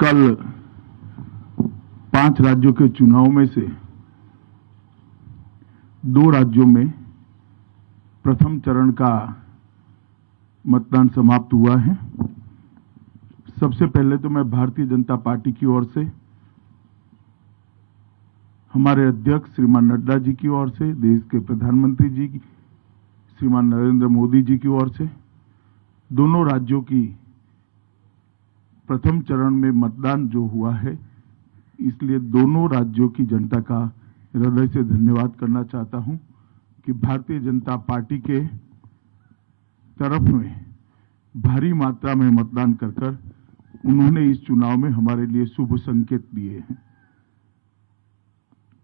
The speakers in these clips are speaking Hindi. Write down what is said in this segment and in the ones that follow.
कल 5 राज्यों के चुनाव में से 2 राज्यों में प्रथम चरण का मतदान समाप्त हुआ है। सबसे पहले तो मैं भारतीय जनता पार्टी की ओर से, हमारे अध्यक्ष श्रीमान नड्डा जी की ओर से, देश के प्रधानमंत्री जी श्रीमान नरेंद्र मोदी जी की ओर से, दोनों राज्यों की प्रथम चरण में मतदान जो हुआ है, इसलिए दोनों राज्यों की जनता का हृदय से धन्यवाद करना चाहता हूं कि भारतीय जनता पार्टी के तरफ में भारी मात्रा में मतदान कर उन्होंने इस चुनाव में हमारे लिए शुभ संकेत दिए हैं।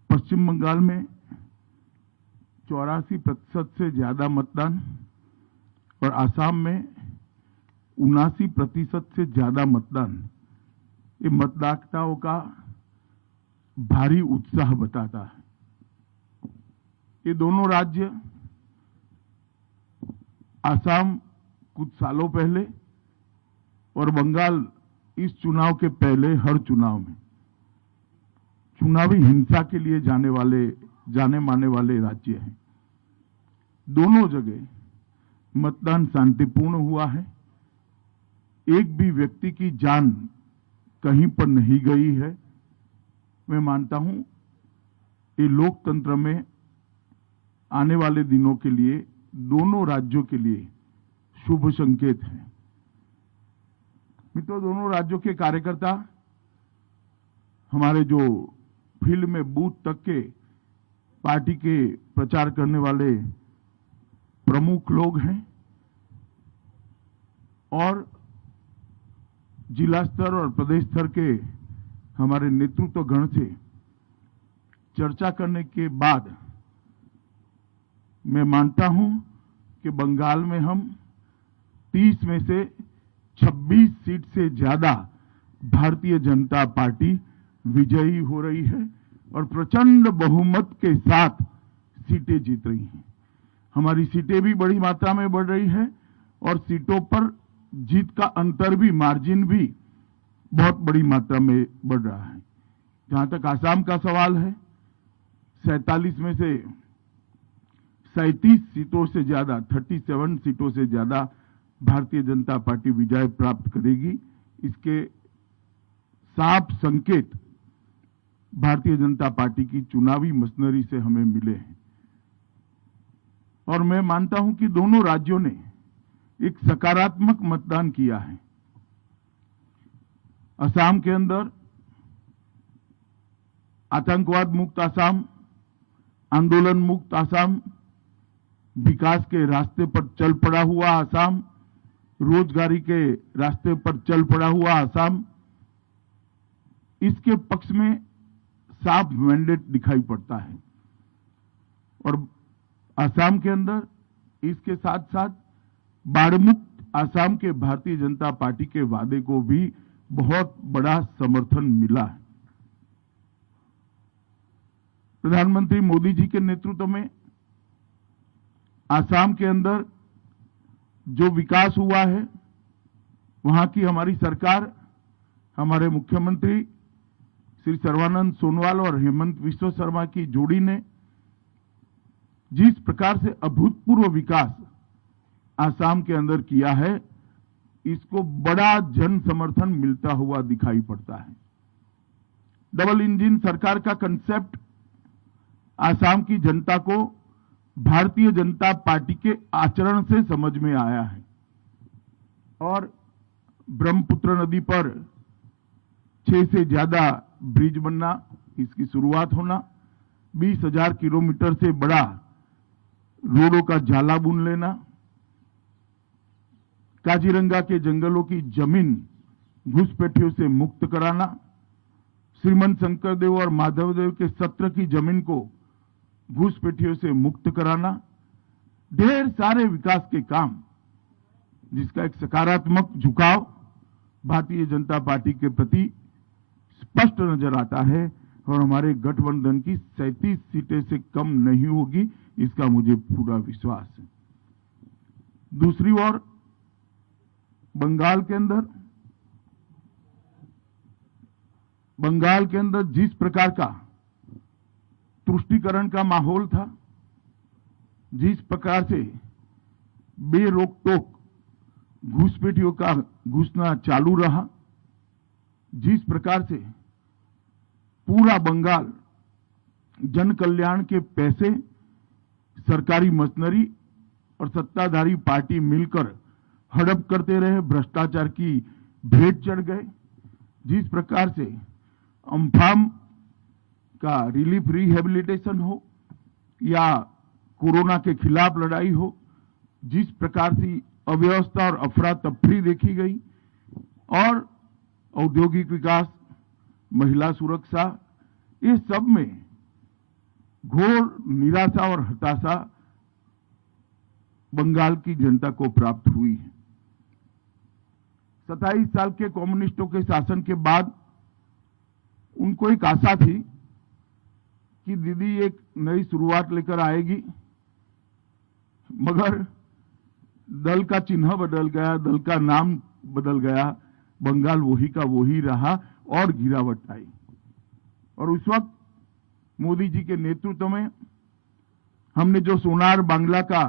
पश्चिम बंगाल में 84% से ज्यादा मतदान और आसाम में 79% से ज्यादा मतदान, ये मतदाताओं का भारी उत्साह बताता है। ये दोनों राज्य, आसाम कुछ सालों पहले और बंगाल इस चुनाव के पहले हर चुनाव में चुनावी हिंसा के लिए जाने माने वाले राज्य हैं। दोनों जगह मतदान शांतिपूर्ण हुआ है। एक भी व्यक्ति की जान कहीं पर नहीं गई है। मैं मानता हूं ये लोकतंत्र में आने वाले दिनों के लिए दोनों राज्यों के लिए शुभ संकेत है। मित्रों, दोनों राज्यों के कार्यकर्ता हमारे जो फील्ड में बूथ तक के पार्टी के प्रचार करने वाले प्रमुख लोग हैं और जिला स्तर और प्रदेश स्तर के हमारे नेतृत्व गण से चर्चा करने के बाद मैं मानता हूं कि बंगाल में हम 30 में से 26 सीट से ज्यादा भारतीय जनता पार्टी विजयी हो रही है और प्रचंड बहुमत के साथ सीटें जीत रही हैं। हमारी सीटें भी बड़ी मात्रा में बढ़ रही है और सीटों पर जीत का अंतर भी, मार्जिन भी बहुत बड़ी मात्रा में बढ़ रहा है। जहां तक आसाम का सवाल है, 47 में से 37 सीटों से ज्यादा, 37 सीटों से ज्यादा भारतीय जनता पार्टी विजय प्राप्त करेगी। इसके साफ संकेत भारतीय जनता पार्टी की चुनावी मशीनरी से हमें मिले हैं और मैं मानता हूं कि दोनों राज्यों ने एक सकारात्मक मतदान किया है। असम के अंदर आतंकवाद मुक्त असम, आंदोलन मुक्त असम, विकास के रास्ते पर चल पड़ा हुआ असम, रोजगारी के रास्ते पर चल पड़ा हुआ असम, इसके पक्ष में साफ मैंडेट दिखाई पड़ता है। और असम के अंदर इसके साथ साथ बाढ़ मुक्त असम के भारतीय जनता पार्टी के वादे को भी बहुत बड़ा समर्थन मिला है। प्रधानमंत्री मोदी जी के नेतृत्व में असम के अंदर जो विकास हुआ है, वहां की हमारी सरकार, हमारे मुख्यमंत्री श्री सर्बानंद सोनोवाल और हेमंत बिस्वा शर्मा की जोड़ी ने जिस प्रकार से अभूतपूर्व विकास असम के अंदर किया है, इसको बड़ा जन समर्थन मिलता हुआ दिखाई पड़ता है। डबल इंजन सरकार का कंसेप्ट असम की जनता को भारतीय जनता पार्टी के आचरण से समझ में आया है और ब्रह्मपुत्र नदी पर 6 से ज्यादा ब्रिज बनना, इसकी शुरुआत होना, 20,000 किलोमीटर से बड़ा रोडों का जाला बुन लेना, काजीरंगा के जंगलों की जमीन घुसपैठियों से मुक्त कराना, श्रीमंत शंकरदेव और माधवदेव के सत्र की जमीन को घुसपैठियों से मुक्त कराना, ढेर सारे विकास के काम जिसका एक सकारात्मक झुकाव भारतीय जनता पार्टी के प्रति स्पष्ट नजर आता है और हमारे गठबंधन की 37 सीटें से कम नहीं होगी, इसका मुझे पूरा विश्वास है। दूसरी ओर बंगाल के अंदर बंगाल के अंदर जिस प्रकार का तुष्टीकरण का माहौल था, जिस प्रकार से बेरोक टोक घुसपैठियों का घुसना चालू रहा, जिस प्रकार से पूरा बंगाल जन कल्याण के पैसे सरकारी मशीनरी और सत्ताधारी पार्टी मिलकर हड़प करते रहे, भ्रष्टाचार की भेंट चढ़ गए, जिस प्रकार से अम्फान का रिलीफ रिहेबिलिटेशन हो या कोरोना के खिलाफ लड़ाई हो, जिस प्रकार से अव्यवस्था और अफरा तफरी देखी गई और औद्योगिक विकास, महिला सुरक्षा, इस सब में घोर निराशा और हताशा बंगाल की जनता को प्राप्त हुई है। 27 साल के कम्युनिस्टों के शासन के बाद उनको एक आशा थी कि दीदी एक नई शुरुआत लेकर आएगी, मगर दल का चिन्ह बदल गया, दल का नाम बदल गया, बंगाल वही का वही रहा और गिरावट आई। और उस वक्त मोदी जी के नेतृत्व में हमने जो सोनार बांग्ला का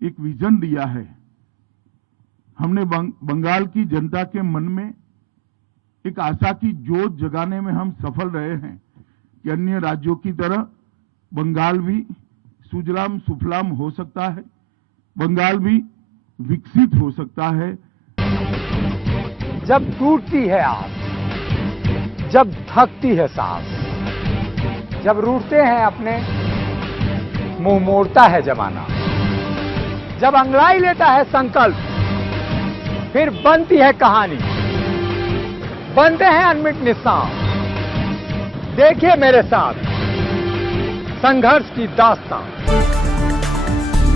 एक विजन दिया है, हमने बंगाल की जनता के मन में एक आशा की जोत जगाने में हम सफल रहे हैं कि अन्य राज्यों की तरह बंगाल भी सुजलाम सुफलाम हो सकता है, बंगाल भी विकसित हो सकता है। जब टूटती है आस, जब थकती है सांस, जब रूठते हैं अपने, मुंह मोड़ता है जमाना, जब अंगड़ाई लेता है संकल्प, फिर बनती है कहानी, बनते हैं अनमिट निशान। देखिए मेरे साथ संघर्ष की दास्तान।